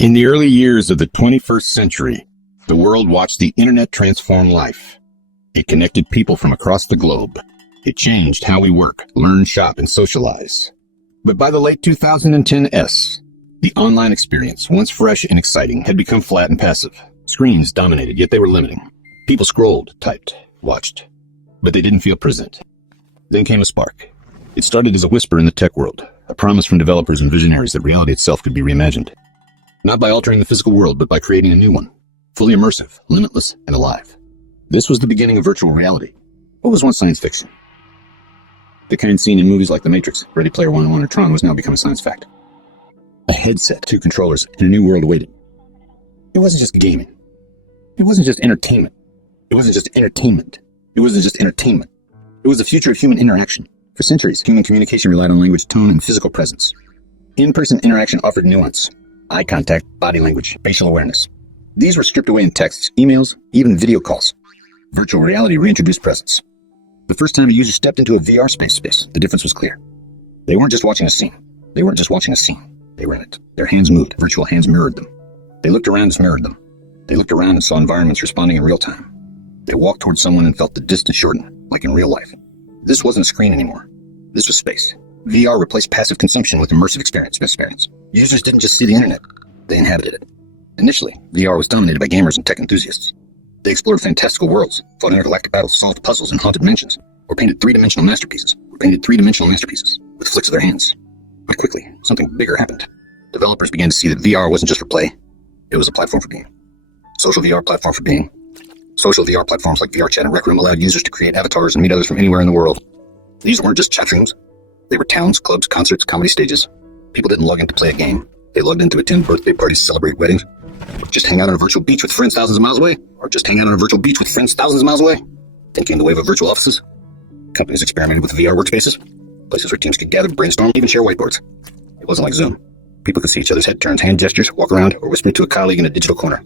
In the early years of the 21st century, the world watched the internet transform life. It connected people from across the globe. It changed how we work, learn, shop, and socialize. But by the late 2010s, the online experience, once fresh and exciting, had become flat and passive. Screens dominated, yet they were limiting. People scrolled, typed, watched, but they didn't feel present. Then came a spark. It started as a whisper in the tech world, a promise from developers and visionaries that reality itself could be reimagined. Not by altering the physical world, but by creating a new one, fully immersive, limitless, and alive. This was the beginning of virtual reality. What was once science fiction? The kind seen in movies like The Matrix, Ready Player One, or Tron was now becoming science fact. A headset, 2 controllers, and a new world awaited. It wasn't just gaming. It wasn't just entertainment. It wasn't just entertainment. It wasn't just entertainment. It was the future of human interaction. For centuries, human communication relied on language, tone, and physical presence. In-person interaction offered nuance. Eye contact, body language, facial awareness. These were stripped away in texts, emails, even video calls. Virtual reality reintroduced presence. The first time a user stepped into a VR space, the difference was clear. They weren't just watching a scene. They were in it. Their hands moved. Virtual hands mirrored them. They looked around and mirrored them. They looked around and saw environments responding in real time. They walked towards someone and felt the distance shorten, like in real life. This wasn't a screen anymore. This was space. VR replaced passive consumption with immersive experience. Users didn't just see the internet, they inhabited it. Initially, VR was dominated by gamers and tech enthusiasts. They explored fantastical worlds, fought intergalactic battles, solved puzzles in haunted mansions, or painted three-dimensional masterpieces with flicks of their hands. But quickly, something bigger happened. Developers began to see that VR wasn't just for play, it was a platform for being. Social VR platform for being. Social VR platforms like VRChat and Rec Room allowed users to create avatars and meet others from anywhere in the world. These weren't just chat rooms. They were towns, clubs, concerts, comedy stages. People didn't log in to play a game. They logged in to attend birthday parties, celebrate weddings, or just hang out on a virtual beach with friends thousands of miles away. Then came the wave of virtual offices. Companies experimented with VR workspaces, places where teams could gather, brainstorm, even share whiteboards. It wasn't like Zoom. People could see each other's head turns, hand gestures, walk around, or whisper to a colleague in a digital corner.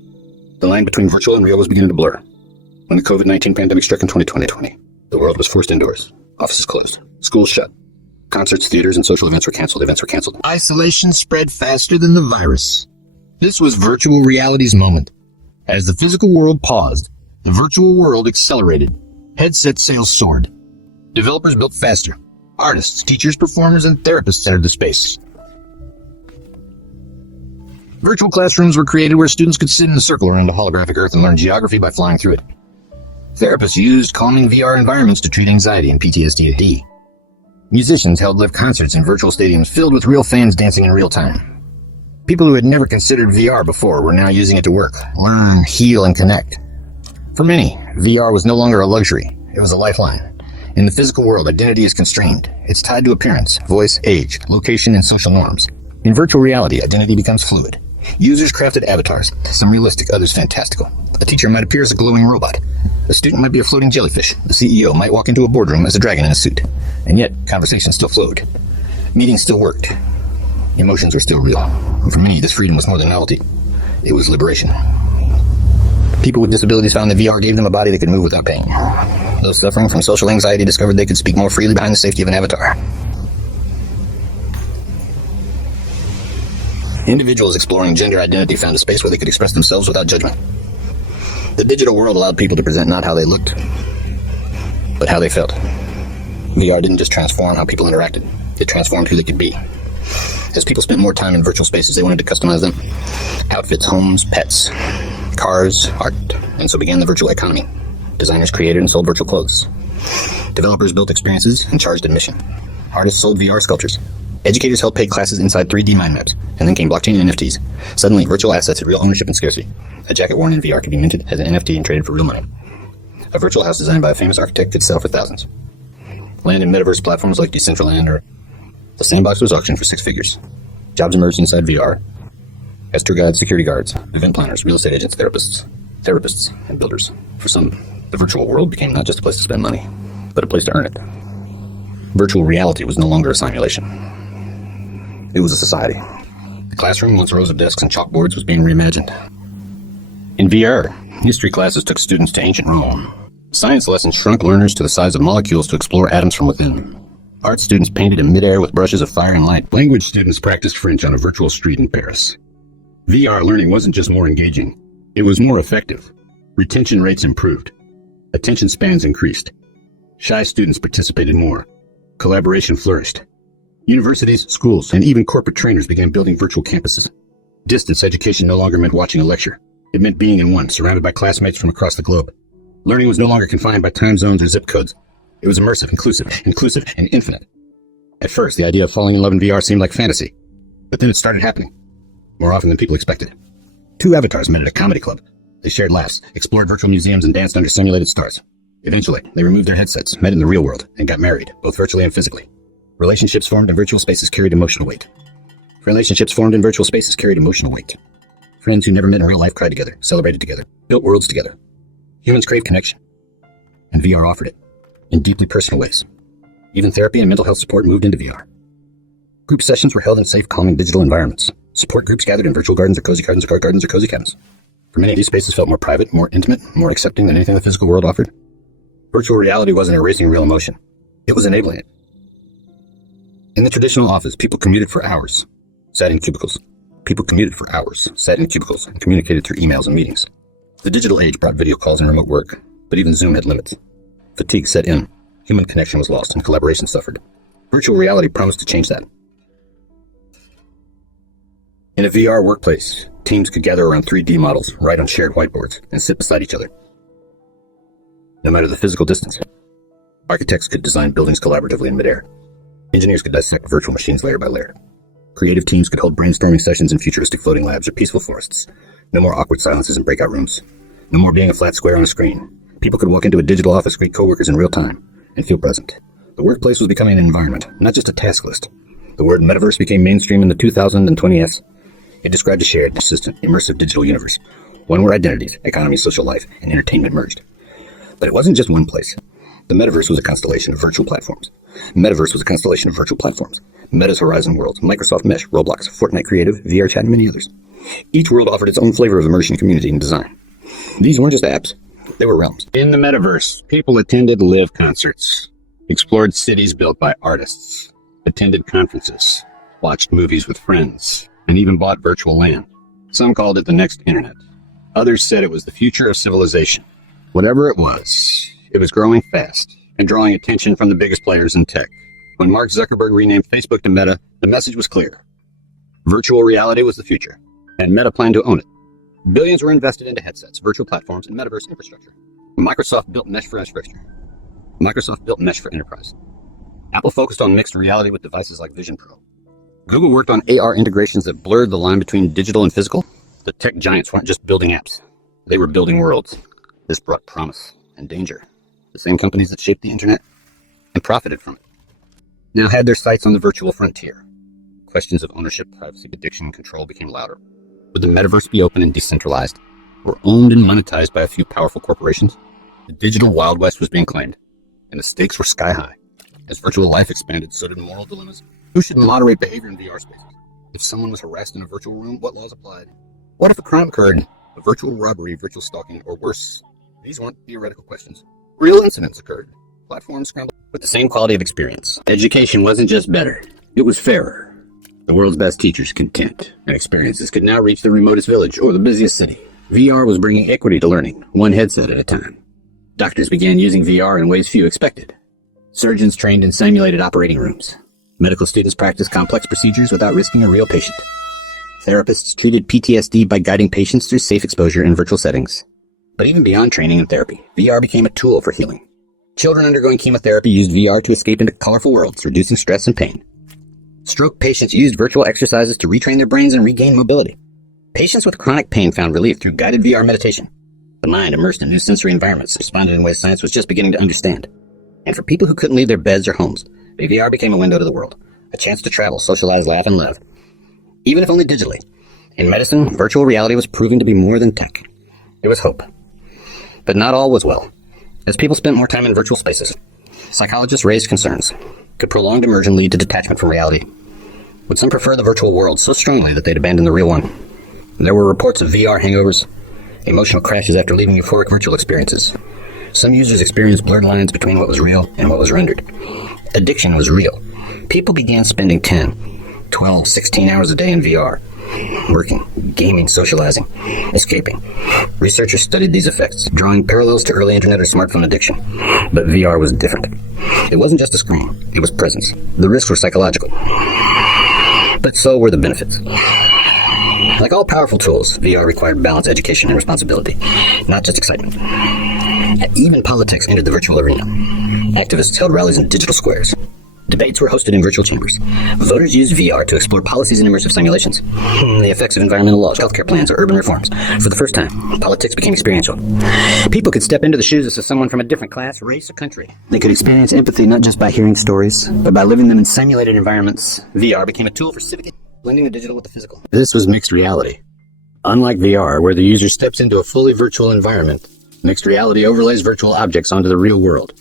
The line between virtual and real was beginning to blur. When the COVID-19 pandemic struck in 2020, the world was forced indoors. Offices closed. Schools shut. Concerts, theaters, and social events were canceled. Isolation spread faster than the virus. This was virtual reality's moment. As the physical world paused, the virtual world accelerated. Headset sales soared. Developers built faster. Artists, teachers, performers, and therapists entered the space. Virtual classrooms were created where students could sit in a circle around a holographic Earth and learn geography by flying through it. Therapists used calming VR environments to treat anxiety and PTSD. Musicians held live concerts in virtual stadiums filled with real fans dancing in real time. People who had never considered VR before were now using it to work, learn, heal, and connect. For many, VR was no longer a luxury. It was a lifeline. In the physical world, identity is constrained. It's tied to appearance, voice, age, location, and social norms. In virtual reality, identity becomes fluid. Users crafted avatars, some realistic, others fantastical. A teacher might appear as a glowing robot. A student might be a floating jellyfish. The CEO might walk into a boardroom as a dragon in a suit. And yet, conversation still flowed. Meetings still worked. Emotions were still real. And for many, this freedom was more than novelty. It was liberation. People with disabilities found that VR gave them a body that could move without pain. Those suffering from social anxiety discovered they could speak more freely behind the safety of an avatar. Individuals exploring gender identity found a space where they could express themselves without judgment. The digital world allowed people to present not how they looked, but how they felt. VR didn't just transform how people interacted, it transformed who they could be. As people spent more time in virtual spaces, they wanted to customize them. Outfits, homes, pets, cars, art, and so began the virtual economy. Designers created and sold virtual clothes. Developers built experiences and charged admission. Artists sold VR sculptures. Educators held paid classes inside 3D mind maps, and then came blockchain and NFTs. Suddenly, virtual assets had real ownership and scarcity. A jacket worn in VR could be minted as an NFT and traded for real money. A virtual house designed by a famous architect could sell for thousands. Land in Metaverse platforms like Decentraland or The Sandbox was auctioned for 6 figures. Jobs emerged inside VR. As tour guides, security guards, event planners, real estate agents, therapists, and builders. For some, the virtual world became not just a place to spend money, but a place to earn it. Virtual reality was no longer a simulation. It was a society. The classroom, once rows of desks and chalkboards, was being reimagined. In VR, history classes took students to ancient Rome. Science lessons shrunk learners to the size of molecules to explore atoms from within. Art students painted in midair with brushes of fire and light. Language students practiced French on a virtual street in Paris. VR learning wasn't just more engaging, it was more effective. Retention rates improved. Attention spans increased. Shy students participated more. Collaboration flourished. Universities, schools, and even corporate trainers began building virtual campuses. Distance education no longer meant watching a lecture. It meant being in one, surrounded by classmates from across the globe. Learning was no longer confined by time zones or zip codes. It was immersive, inclusive, and infinite. At first, the idea of falling in love in VR seemed like fantasy. But then it started happening. More often than people expected. Two avatars met at a comedy club. They shared laughs, explored virtual museums, and danced under simulated stars. Eventually, they removed their headsets, met in the real world, and got married, both virtually and physically. Relationships formed in virtual spaces carried emotional weight. Friends who never met in real life cried together, celebrated together, built worlds together. Humans crave connection. And VR offered it, in deeply personal ways. Even therapy and mental health support moved into VR. Group sessions were held in safe, calming digital environments. Support groups gathered in virtual gardens or cozy gardens or card gardens or cozy cabins. For many, these spaces felt more private, more intimate, more accepting than anything the physical world offered. Virtual reality wasn't erasing real emotion. It was enabling it. In the traditional office, people commuted for hours, sat in cubicles. And communicated through emails and meetings. The digital age brought video calls and remote work, but even Zoom had limits. Fatigue set in. Human connection was lost and collaboration suffered. Virtual reality promised to change that. In a VR workplace, teams could gather around 3D models, write on shared whiteboards, and sit beside each other. No matter the physical distance. Architects could design buildings collaboratively in midair. Engineers could dissect virtual machines layer by layer. Creative teams could hold brainstorming sessions in futuristic floating labs or peaceful forests. No more awkward silences in breakout rooms. No more being a flat square on a screen. People could walk into a digital office, greet coworkers in real time, and feel present. The workplace was becoming an environment, not just a task list. The word Metaverse became mainstream in the 2020s. It described a shared, persistent, immersive digital universe, one where identities, economy, social life, and entertainment merged. But it wasn't just one place. The Metaverse was a constellation of virtual platforms. Meta's Horizon Worlds, Microsoft Mesh, Roblox, Fortnite Creative, VR Chat, and many others. Each world offered its own flavor of immersion, community, and design. These weren't just apps, they were realms. In the Metaverse, people attended live concerts, explored cities built by artists, attended conferences, watched movies with friends, and even bought virtual land. Some called it the next internet. Others said it was the future of civilization. Whatever it was growing fast and drawing attention from the biggest players in tech. When Mark Zuckerberg renamed Facebook to Meta, the message was clear. Virtual reality was the future, and Meta planned to own it. Billions were invested into headsets, virtual platforms, and metaverse infrastructure. Microsoft built Mesh for enterprise. Apple focused on mixed reality with devices like Vision Pro. Google worked on AR integrations that blurred the line between digital and physical. The tech giants weren't just building apps. They were building worlds. This brought promise and danger. The same companies that shaped the internet and profited from it now had their sights on the virtual frontier. Questions of ownership, privacy, addiction, and control became louder. Would the metaverse be open and decentralized, or owned and monetized by a few powerful corporations? The digital Wild West was being claimed, and the stakes were sky high. As virtual life expanded, so did moral dilemmas. Who should moderate behavior in VR spaces? If someone was harassed in a virtual room, what laws applied? What if a crime occurred? A virtual robbery, virtual stalking, or worse? These weren't theoretical questions. Real incidents occurred. Platforms scrambled with the same quality of experience. Education wasn't just better, it was fairer. The world's best teachers, content, and experiences could now reach the remotest village or the busiest city. VR was bringing equity to learning, one headset at a time. Doctors began using VR in ways few expected. Surgeons trained in simulated operating rooms. Medical students practiced complex procedures without risking a real patient. Therapists treated PTSD by guiding patients through safe exposure in virtual settings. But even beyond training and therapy, VR became a tool for healing. Children undergoing chemotherapy used VR to escape into colorful worlds, reducing stress and pain. Stroke patients used virtual exercises to retrain their brains and regain mobility. Patients with chronic pain found relief through guided VR meditation. The mind, immersed in new sensory environments, responded in ways science was just beginning to understand. And for people who couldn't leave their beds or homes, VR became a window to the world, a chance to travel, socialize, laugh, and live. Even if only digitally. In medicine, virtual reality was proving to be more than tech. It was hope. But not all was well. As people spent more time in virtual spaces, psychologists raised concerns. Could prolonged immersion lead to detachment from reality? Would some prefer the virtual world so strongly that they'd abandon the real one? There were reports of VR hangovers, emotional crashes after leaving euphoric virtual experiences. Some users experienced blurred lines between what was real and what was rendered. Addiction was real. People began spending 10, 12, 16 hours a day in VR. working, gaming, socializing, escaping. Researchers studied these effects, drawing parallels to early internet or smartphone addiction. But VR was different. It wasn't just a screen, it was presence. The risks were psychological, but so were the benefits. Like all powerful tools, VR required balance, education, and responsibility, not just excitement. Even politics entered the virtual arena. Activists held rallies in digital squares. Debates were hosted in virtual chambers. Voters used VR to explore policies in immersive simulations, the effects of environmental laws, healthcare plans, or urban reforms. For the first time, politics became experiential. People could step into the shoes of someone from a different class, race, or country. They could experience empathy not just by hearing stories, but by living them in simulated environments. VR became a tool for civic, blending the digital with the physical. This was mixed reality. Unlike VR, where the user steps into a fully virtual environment, mixed reality overlays virtual objects onto the real world.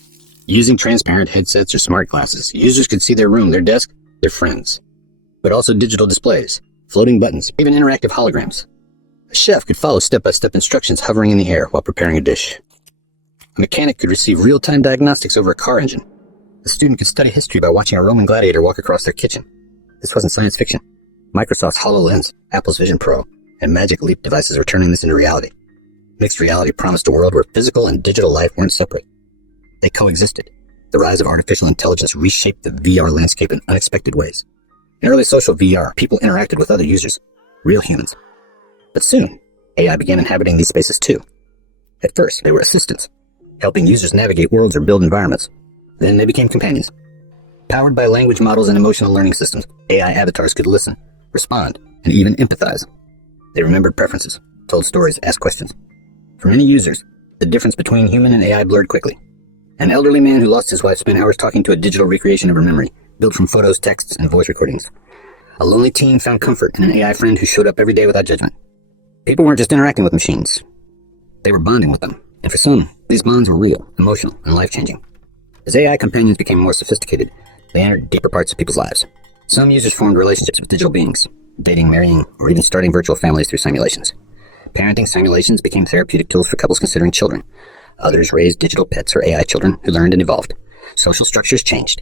Using transparent headsets or smart glasses, users could see their room, their desk, their friends. But also digital displays, floating buttons, even interactive holograms. A chef could follow step-by-step instructions hovering in the air while preparing a dish. A mechanic could receive real-time diagnostics over a car engine. A student could study history by watching a Roman gladiator walk across their kitchen. This wasn't science fiction. Microsoft's HoloLens, Apple's Vision Pro, and Magic Leap devices were turning this into reality. Mixed reality promised a world where physical and digital life weren't separate. They coexisted. The rise of artificial intelligence reshaped the VR landscape in unexpected ways. In early social VR, people interacted with other users, real humans. But soon, AI began inhabiting these spaces too. At first, they were assistants, helping users navigate worlds or build environments. Then they became companions. Powered by language models and emotional learning systems, AI avatars could listen, respond, and even empathize. They remembered preferences, told stories, asked questions. For many users, the difference between human and AI blurred quickly. An elderly man who lost his wife spent hours talking to a digital recreation of her memory, built from photos, texts, and voice recordings. A lonely teen found comfort in an AI friend who showed up every day without judgment. People weren't just interacting with machines. They were bonding with them. And for some, these bonds were real, emotional, and life-changing. As AI companions became more sophisticated, they entered deeper parts of people's lives. Some users formed relationships with digital beings, dating, marrying, or even starting virtual families through simulations. Parenting simulations became therapeutic tools for couples considering children. Others raised digital pets or AI children who learned and evolved. Social structures changed.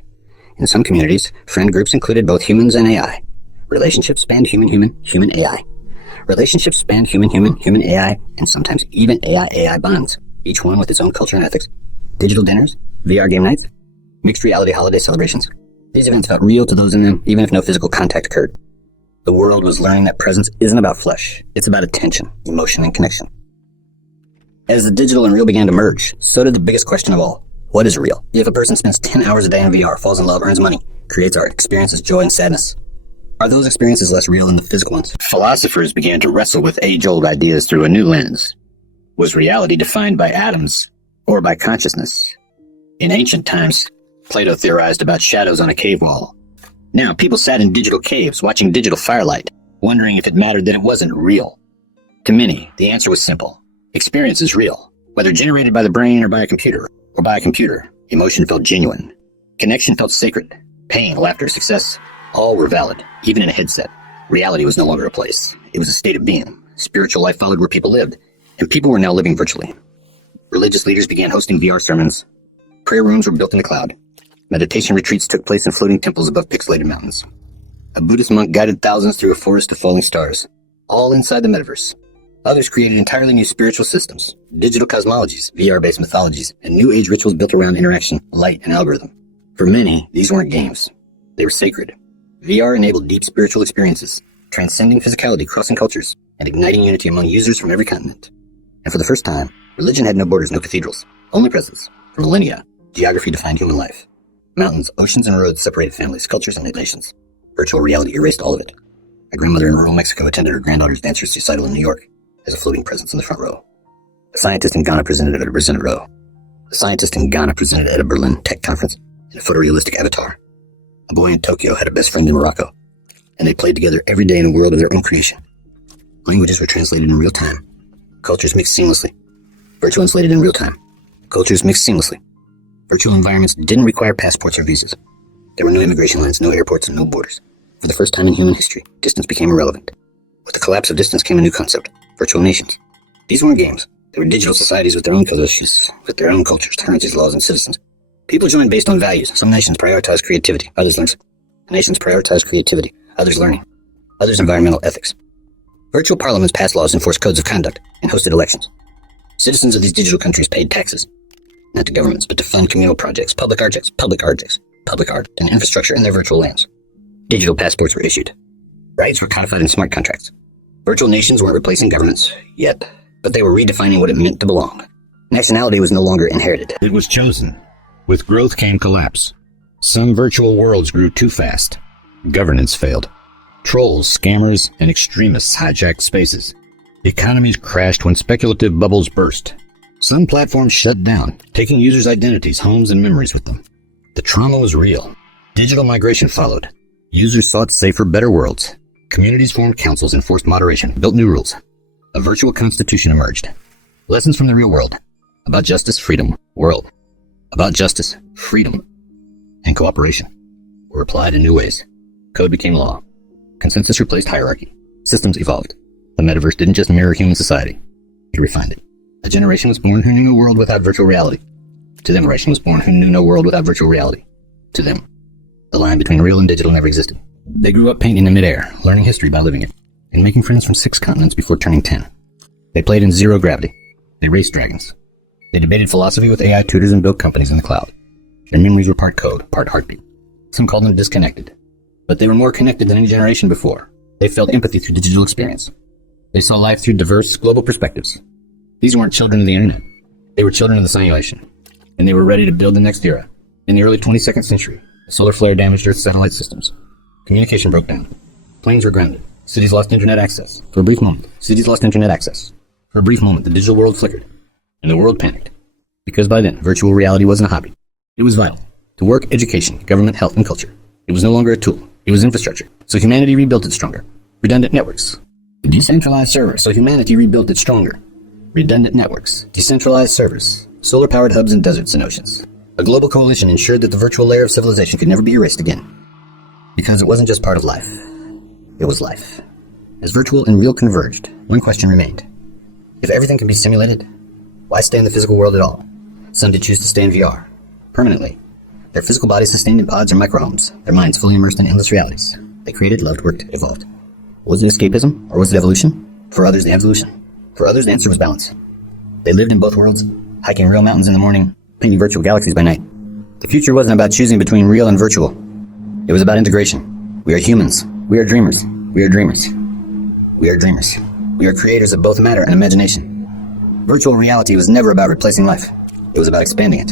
In some communities, friend groups included both humans and AI. Relationships spanned human-human, human-AI. Relationships spanned human-human, human-AI, and sometimes even AI-AI bonds, each one with its own culture and ethics. Digital dinners, VR game nights, mixed reality holiday celebrations. These events felt real to those in them, even if no physical contact occurred. The world was learning that presence isn't about flesh. It's about attention, emotion, and connection. As the digital and real began to merge, so did the biggest question of all. What is real? If a person spends 10 hours a day in VR, falls in love, earns money, creates art, experiences joy and sadness, are those experiences less real than the physical ones? Philosophers began to wrestle with age-old ideas through a new lens. Was reality defined by atoms or by consciousness? In ancient times, Plato theorized about shadows on a cave wall. Now, people sat in digital caves watching digital firelight, wondering if it mattered that it wasn't real. To many, the answer was simple. Experience is real, whether generated by the brain or by a computer. Emotion felt genuine. Connection felt sacred. Pain, laughter, success, all were valid, even in a headset. Reality was no longer a place. It was a state of being. Spiritual life followed where people lived, and people were now living virtually. Religious leaders began hosting VR sermons. Prayer rooms were built in the cloud. Meditation retreats took place in floating temples above pixelated mountains. A Buddhist monk guided thousands through a forest of falling stars, all inside the metaverse. Others created entirely new spiritual systems, digital cosmologies, VR-based mythologies, and new age rituals built around interaction, light, and algorithm. For many, these weren't games. They were sacred. VR enabled deep spiritual experiences, transcending physicality, crossing cultures, and igniting unity among users from every continent. And for the first time, religion had no borders, no cathedrals, only presence. For millennia, geography defined human life. Mountains, oceans, and roads separated families, cultures, and nations. Virtual reality erased all of it. A grandmother in rural Mexico attended her granddaughter's dance recital in New York as a floating presence in the front row. A scientist in Ghana presented at a Berlin tech conference in a photorealistic avatar. A boy in Tokyo had a best friend in Morocco, and they played together every day in a world of their own creation. Languages were translated in real time. Cultures mixed seamlessly. Virtual translated in real time. Cultures mixed seamlessly. Virtual environments didn't require passports or visas. There were no immigration lines, no airports, and no borders. For the first time in human history, distance became irrelevant. With the collapse of distance came a new concept, virtual nations. These weren't games. They were digital societies with their own cultures, currencies, laws, and citizens. People joined based on values. Some nations prioritized creativity, others learning. Others environmental ethics. Virtual parliaments passed laws, enforced codes of conduct, and hosted elections. Citizens of these digital countries paid taxes, not to governments, but to fund communal projects, public art, and infrastructure in their virtual lands. Digital passports were issued. Rights were codified in smart contracts. Virtual nations weren't replacing governments yet, but they were redefining what it meant to belong. Nationality was no longer inherited. It was chosen. With growth came collapse. Some virtual worlds grew too fast. Governance failed. Trolls, scammers, and extremists hijacked spaces. Economies crashed when speculative bubbles burst. Some platforms shut down, taking users' identities, homes, and memories with them. The trauma was real. Digital migration followed. Users sought safer, better worlds. Communities formed councils, enforced moderation, built new rules. A virtual constitution emerged. Lessons from the real world. About justice, freedom, world. About justice, freedom, and cooperation were applied in new ways. Code became law. Consensus replaced hierarchy. Systems evolved. The metaverse didn't just mirror human society. It refined it. A generation was born who knew a world without virtual reality. To them, a generation was born who knew no world without virtual reality. To them, the line between real and digital never existed. They grew up painting in midair, learning history by living it, and making friends from 6 continents before turning 10. They played in zero gravity. They raced dragons. They debated philosophy with AI tutors and built companies in the cloud. Their memories were part code, part heartbeat. Some called them disconnected. But they were more connected than any generation before. They felt empathy through digital experience. They saw life through diverse global perspectives. These weren't children of the internet. They were children of the simulation. And they were ready to build the next era. In the early 22nd century, a solar flare damaged Earth's satellite systems. Communication broke down. Planes were grounded. Cities lost internet access. For a brief moment, the digital world flickered. And the world panicked. Because by then, virtual reality wasn't a hobby. It was vital. To work, education, government, health, and culture. It was no longer a tool. It was infrastructure. So humanity rebuilt it stronger. Redundant networks. Decentralized servers. So humanity rebuilt it stronger. Redundant networks. Decentralized servers. Solar-powered hubs in deserts and oceans. A global coalition ensured that the virtual layer of civilization could never be erased again. Because it wasn't just part of life. It was life. As virtual and real converged, one question remained. If everything can be simulated, why stay in the physical world at all? Some did choose to stay in VR, permanently. Their physical bodies sustained in pods or microhomes, their minds fully immersed in endless realities. They created, loved, worked, evolved. Was it escapism, or was it evolution? For others, the evolution. For others, the answer was balance. They lived in both worlds, hiking real mountains in the morning, painting virtual galaxies by night. The future wasn't about choosing between real and virtual. It was about integration. We are humans. We are dreamers. We are dreamers. We are dreamers. We are creators of both matter and imagination. Virtual reality was never about replacing life. It was about expanding it.